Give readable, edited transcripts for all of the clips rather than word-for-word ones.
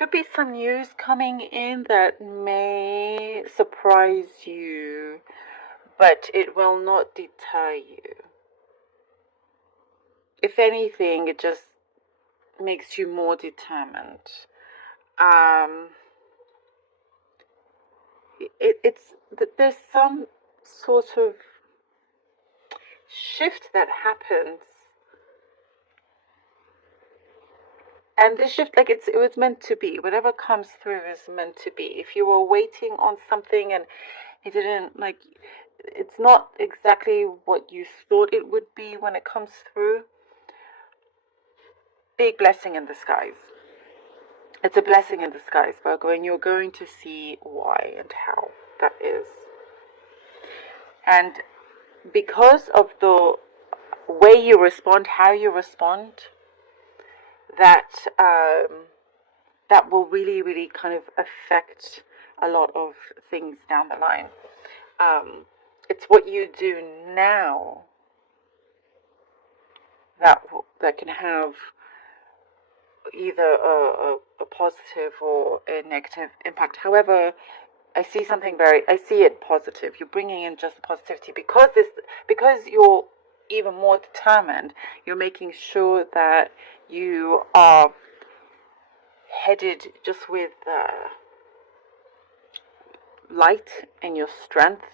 Could be some news coming in that may surprise you, but it will not deter you. If anything, it just makes you more determined. There's some sort of shift that happens, and this shift, like it was meant to be. Whatever comes through is meant to be. If you were waiting on something and it didn't, like, it's not exactly what you thought it would be when it comes through, big blessing in disguise. It's a blessing in disguise, Virgo, and you're going to see why and how that is. And because of the way you respond, how you respond, that that will really, really kind of affect a lot of things down the line. It's what you do now that can have either a positive or a negative impact. However, I see it positive. You're bringing in just positivity because you're even more determined. You're making sure that you are headed just with light and your strength.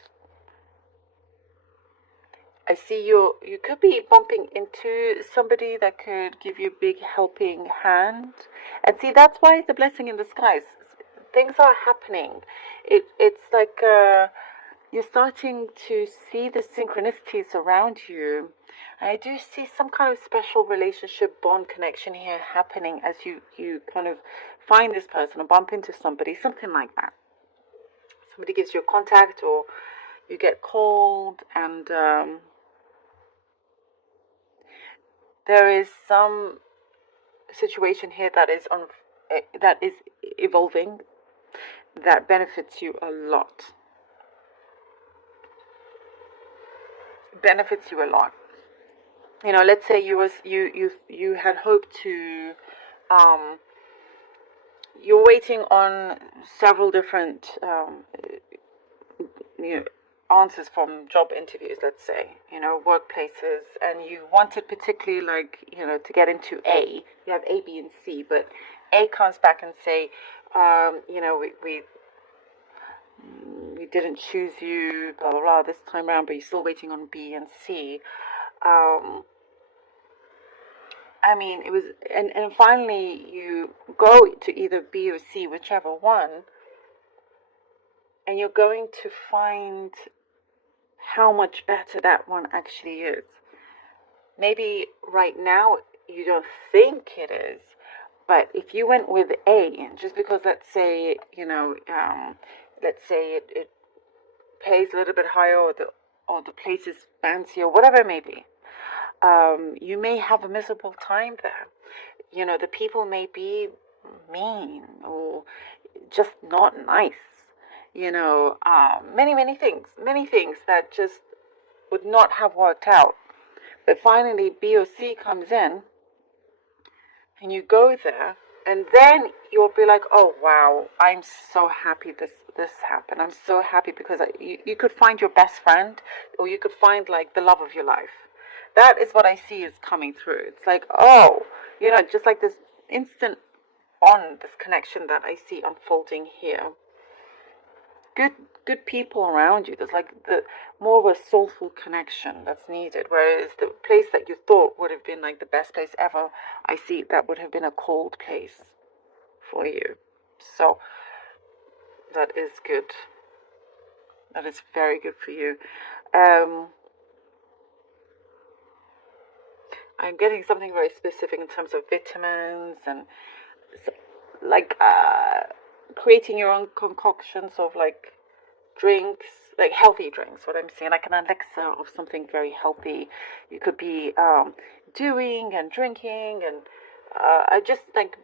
I see you could be bumping into somebody that could give you a big helping hand. And see, that's why it's a blessing in disguise. Things are happening. It's like you're starting to see the synchronicities around you. And I do see some kind of special relationship bond connection here happening as you kind of find this person or bump into somebody, something like that. Somebody gives you a contact or you get called, and there is some situation here that is evolving, that benefits you a lot. Benefits you a lot. You know, let's say you had hoped to, you're waiting on several different answers from job interviews, let's say, workplaces, and you wanted particularly, like, to get into A. You have A, B, and C, but A comes back and say, we didn't choose you, blah, blah, blah, this time around, but you're still waiting on B and C. It was, and finally you go to either B or C, whichever one, and you're going to find how much better that one actually is. Maybe right now you don't think it is, but if you went with A, just because let's say it pays a little bit higher, or the place is fancy, or whatever it may be, you may have a miserable time there. The people may be mean or just not nice. Many things that just would not have worked out. But finally, B or C comes in, and you go there, and then you'll be like, oh wow, I'm so happy this happened. I'm so happy because you could find your best friend, or you could find like the love of your life. That is what I see is coming through. It's like, oh, just like this instant bond, this connection that I see unfolding here. Good people around you. There's like the more of a soulful connection that's needed. Whereas the place that you thought would have been like the best place ever, I see that would have been a cold place for you. So that is good. That is very good for you. I'm getting something very specific in terms of vitamins and like creating your own concoctions of like drinks, like healthy drinks. What I'm saying, like an elixir of something very healthy. You could be doing and drinking, and I just like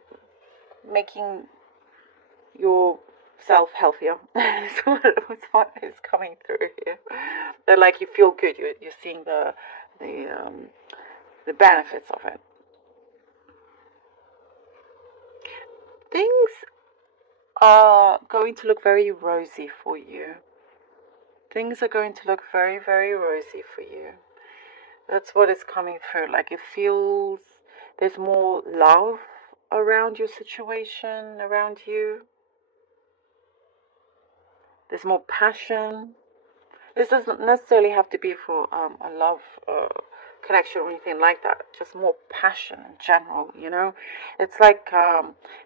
making yourself healthier. So what is coming through here? That like you feel good. You're seeing the benefits of it. Things are going to look very rosy for you. Things are going to look very, very rosy for you. That's what is coming through. Like it feels there's more love around your situation, around you. There's more passion. This doesn't necessarily have to be for a love connection or anything like that. Just more passion in general, you know? It's like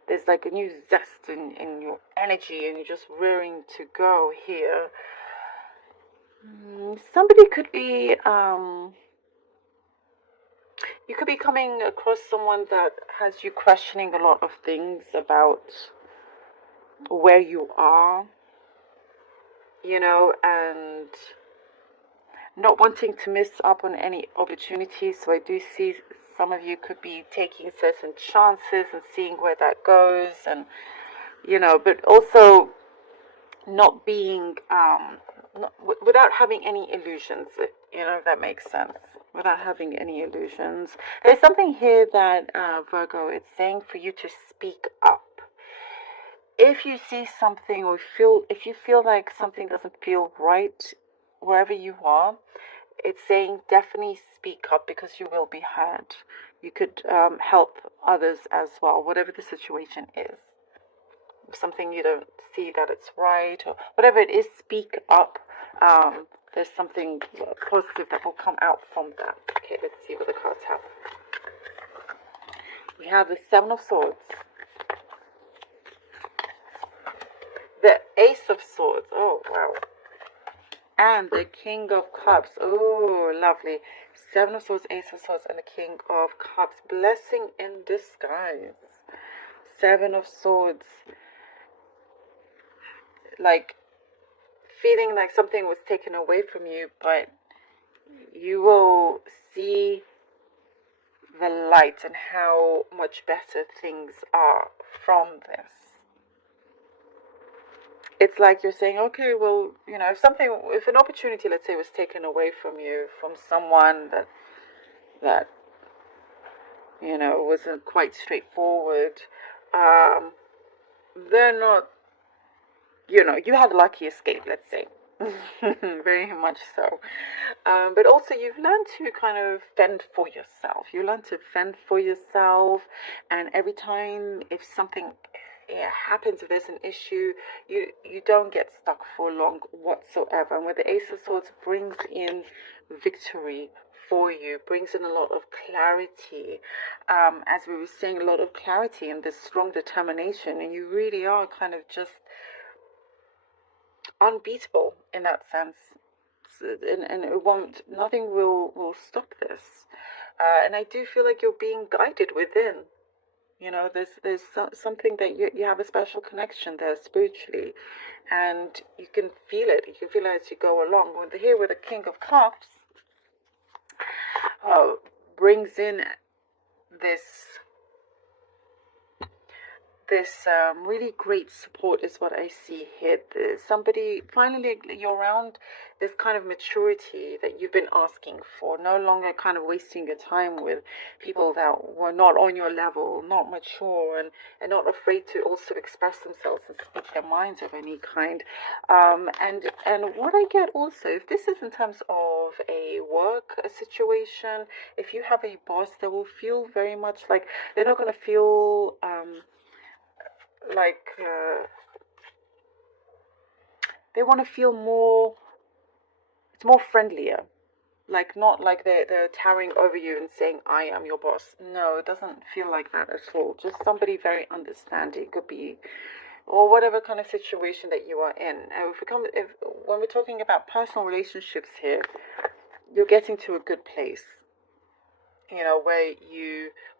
there's like a new zest in your energy and you're just rearing to go here. Somebody could be, you could be coming across someone that has you questioning a lot of things about where you are, you know, and not wanting to miss up on any opportunities. So I do see some of you could be taking certain chances and seeing where that goes, and you know, but also not being without having any illusions, you know, if that makes sense. Without having any illusions. There's something here that Virgo, it's saying for you to speak up. If you see something or if you feel like something doesn't feel right wherever you are, it's saying definitely speak up because you will be heard. You could help others as well, whatever the situation is. If something you don't see that it's right or whatever it is, speak up. There's something positive that will come out from that. Okay, let's see what the cards have. We have the Seven of Swords. The Ace of Swords. Oh, wow. And the King of Cups. Oh, lovely. Seven of Swords, Ace of Swords, and the King of Cups. Blessing in disguise. Seven of Swords. Like, feeling like something was taken away from you, but you will see the light and how much better things are from this. It's like you're saying, okay, well, you know, if an opportunity, let's say, was taken away from you, from someone that you know, wasn't quite straightforward, they're not, you know, you had a lucky escape, let's say. Very much so. But also you've learned to kind of fend for yourself. You learn to fend for yourself, and every time if something happens, if there's an issue, you don't get stuck for long whatsoever. And with the Ace of Swords brings in victory for you, brings in a lot of clarity, as we were saying, a lot of clarity and this strong determination, and you really are kind of just unbeatable in that sense, and it won't, nothing will stop this, and I do feel like you're being guided within. You know, there's something that you have a special connection there spiritually, and you can feel it. You can feel it as you go along. Here with the King of Cups, brings in this really great support is what I see here. Somebody, finally, you're around this kind of maturity that you've been asking for. No longer kind of wasting your time with people that were not on your level, not mature, and not afraid to also express themselves and speak their minds of any kind. And what I get also, if this is in terms of a work situation, if you have a boss, they will feel very much like they're not going to feel like they want to feel more, it's more friendlier, like not like they're towering over you and saying I am your boss. No, it doesn't feel like that at all. Just somebody very understanding, could be, or whatever kind of situation that you are in. And when we're talking about personal relationships here, you're getting to a good place, you know, where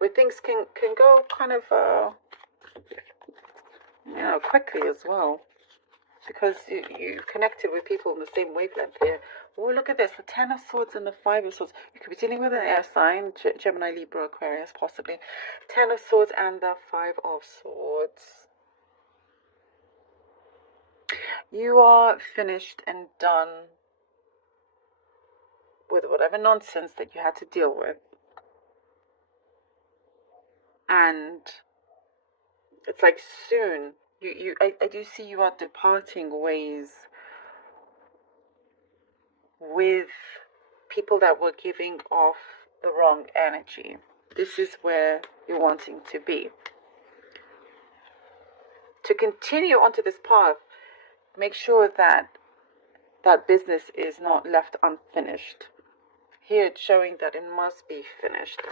things can go kind of you know, quickly as well, because you connected with people in the same wavelength here. Oh, look at this, the Ten of Swords and the Five of Swords. You could be dealing with an air sign, Gemini, Libra, Aquarius, possibly. Ten of Swords and the Five of Swords. You are finished and done with whatever nonsense that you had to deal with. And it's like soon I do see you are departing ways with people that were giving off the wrong energy. This is where you're wanting to be. To continue onto this path, make sure that that business is not left unfinished. Here it's showing that it must be finished.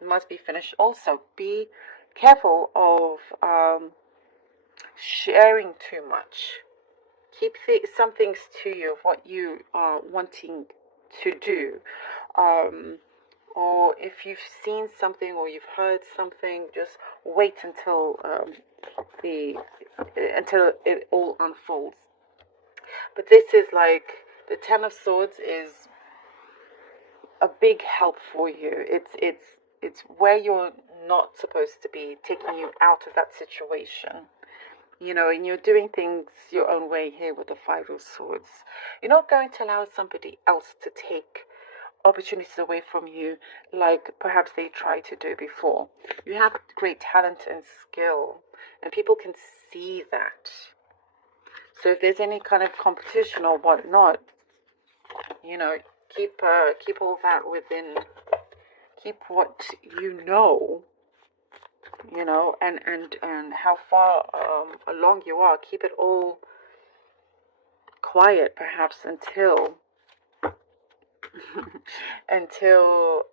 It must be finished. Also, be careful of sharing too much. Keep some things to you of what you are wanting to do. Or if you've seen something or you've heard something, just wait until until it all unfolds. But this is like the Ten of Swords is a big help for you. It's where you're not supposed to be, taking you out of that situation. You know, and you're doing things your own way here with the Five of Swords. You're not going to allow somebody else to take opportunities away from you like perhaps they tried to do before. You have great talent and skill, and people can see that. So if there's any kind of competition or whatnot, you know, keep all that within. Keep what you know, and how far along you are. Keep it all quiet, perhaps until until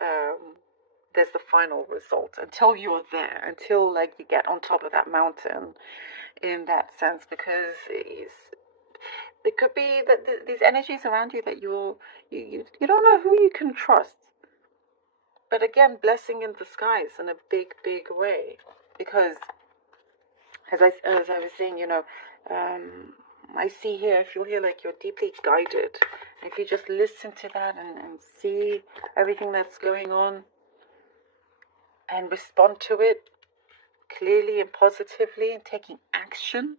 there's the final result. Until you're there. Until like you get on top of that mountain. In that sense, because it could be that these energies around you that you don't know who you can trust. But again, blessing in disguise in a big way, because as I was saying, I see here, I feel here like you're deeply guided. If you just listen to that and see everything that's going on and respond to it clearly and positively and taking action,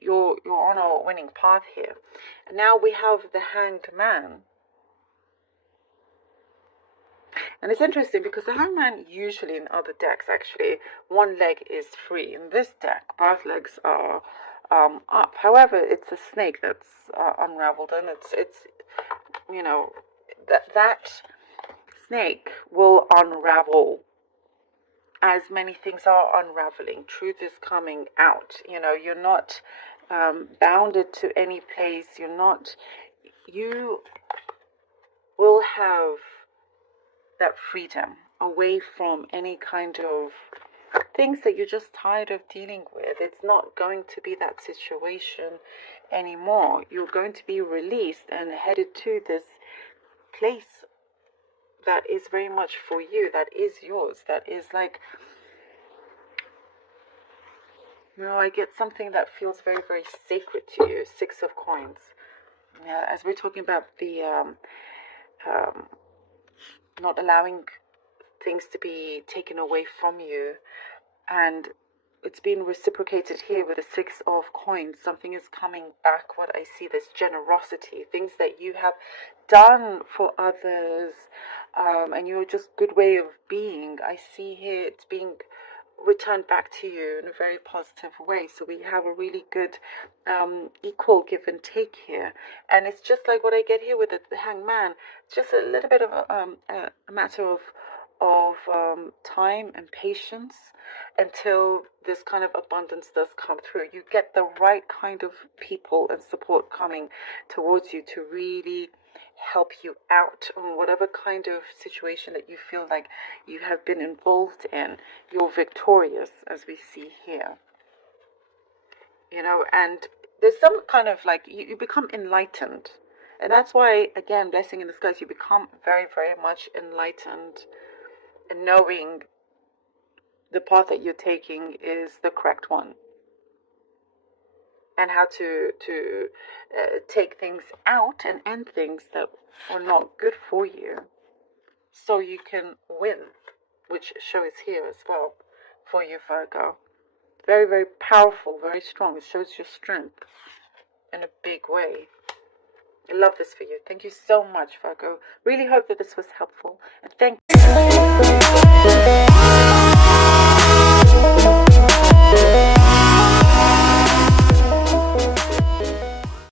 you're on a winning path here. And now we have the Hanged Man. And it's interesting because the Hanged Man usually in other decks, actually, one leg is free. In this deck, both legs are up. However, it's a snake that's unraveled, and it's that snake will unravel as many things are unraveling. Truth is coming out. You're not bounded to any place. You will have that freedom away from any kind of things that you're just tired of dealing with. It's not going to be that situation anymore. You're going to be released and headed to this place that is very much for you, that is yours, that is like, I get something that feels very, very sacred to you. Six of Coins. As we're talking about the not allowing things to be taken away from you, and it's being reciprocated here with the Six of Coins. Something is coming back. What I see, this generosity, things that you have done for others, and you're just good way of being. I see here it's being returned back to you in a very positive way. So we have a really good equal give and take here, and it's just like what I get here with the Hanged Man. It's just a little bit of a matter of time and patience until this kind of abundance does come through. You get the right kind of people and support coming towards you to really help you out on whatever kind of situation that you feel like you have been involved in. You're victorious, as we see here. And there's some kind of like, you become enlightened. And that's why, again, blessing in disguise, you become very, very much enlightened, and knowing the path that you're taking is the correct one, and how to take things out and end things that are not good for you, so you can win, which shows here as well for you, Virgo. Very, very powerful, very strong. It shows your strength in a big way. I love this for you. Thank you so much, Virgo. Really hope that this was helpful. And thank you.